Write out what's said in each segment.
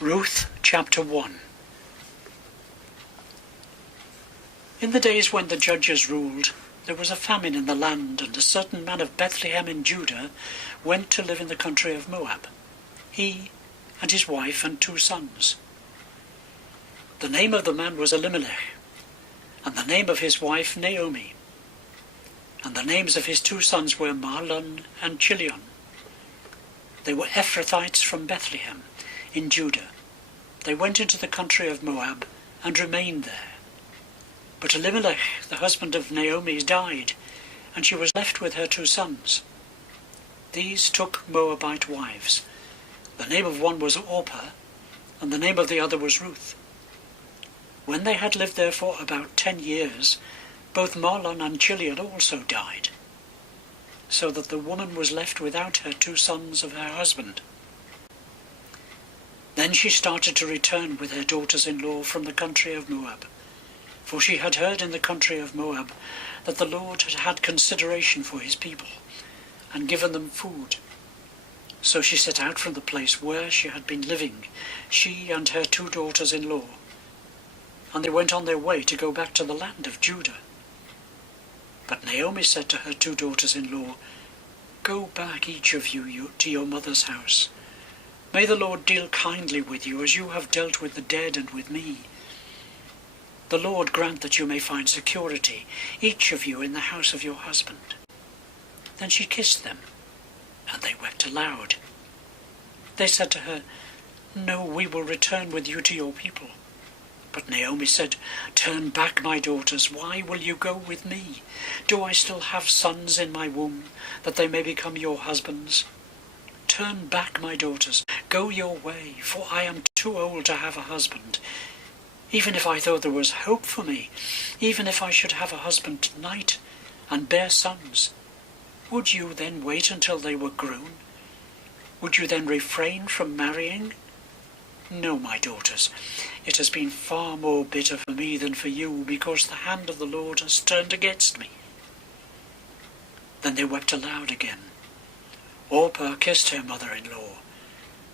Ruth Chapter 1. In the days when the judges ruled, there was a famine in the land, and a certain man of Bethlehem in Judah went to live in the country of Moab, he and his wife and 2 sons. The name of the man was Elimelech, and the name of his wife Naomi, and the names of his 2 sons were Mahlon and Chilion. They were Ephrathites from Bethlehem in Judah. They went into the country of Moab and remained there. But Elimelech, the husband of Naomi, died, and she was left with her 2 sons. These took Moabite wives. The name of one was Orpah, and the name of the other was Ruth. When they had lived there for about 10 years, both Mahlon and Chilion also died, so that the woman was left without her 2 sons of her husband. Then she started to return with her daughters-in-law from the country of Moab, for she had heard in the country of Moab that the Lord had had consideration for his people, and given them food. So she set out from the place where she had been living, she and her 2 daughters-in-law, and they went on their way to go back to the land of Judah. But Naomi said to her 2 daughters-in-law, "Go back, each of you, to your mother's house. May the Lord deal kindly with you, as you have dealt with the dead and with me. The Lord grant that you may find security, each of you in the house of your husband." Then she kissed them, and they wept aloud. They said to her, "No, we will return with you to your people." But Naomi said, "Turn back, my daughters. Why will you go with me? Do I still have sons in my womb, that they may become your husbands? Turn back, my daughters. Go your way, for I am too old to have a husband. Even if I thought there was hope for me, even if I should have a husband tonight and bear sons, would you then wait until they were grown? Would you then refrain from marrying? No, my daughters, it has been far more bitter for me than for you, because the hand of the Lord has turned against me." Then they wept aloud again. Orpah kissed her mother-in-law,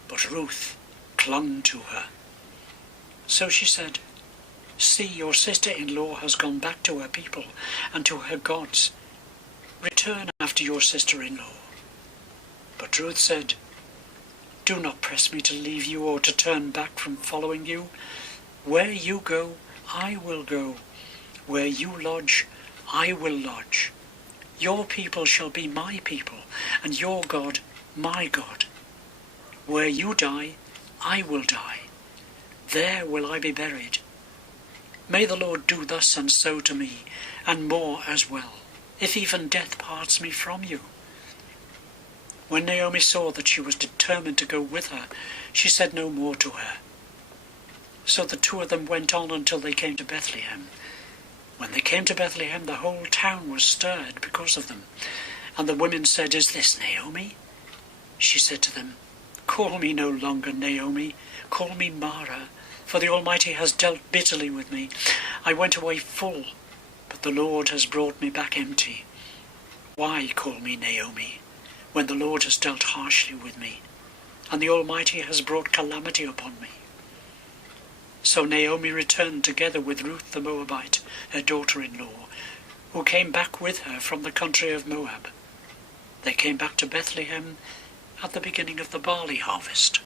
but Ruth clung to her. So she said, "See, your sister-in-law has gone back to her people and to her gods. Return after your sister-in-law." But Ruth said, "Do not press me to leave you or to turn back from following you. Where you go, I will go. Where you lodge, I will lodge. Your people shall be my people, and your God my God. Where you die, I will die. There will I be buried. May the Lord do thus and so to me, and more as well, if even death parts me from you." When Naomi saw that she was determined to go with her, she said no more to her. So the 2 of them went on until they came to Bethlehem. When they came to Bethlehem, the whole town was stirred because of them. And the women said, "Is this Naomi?" She said to them, "Call me no longer Naomi, call me Mara, for the Almighty has dealt bitterly with me. I went away full, but the Lord has brought me back empty. Why call me Naomi, when the Lord has dealt harshly with me, and the Almighty has brought calamity upon me?" So Naomi returned together with Ruth the Moabite, her daughter-in-law, who came back with her from the country of Moab. They came back to Bethlehem at the beginning of the barley harvest.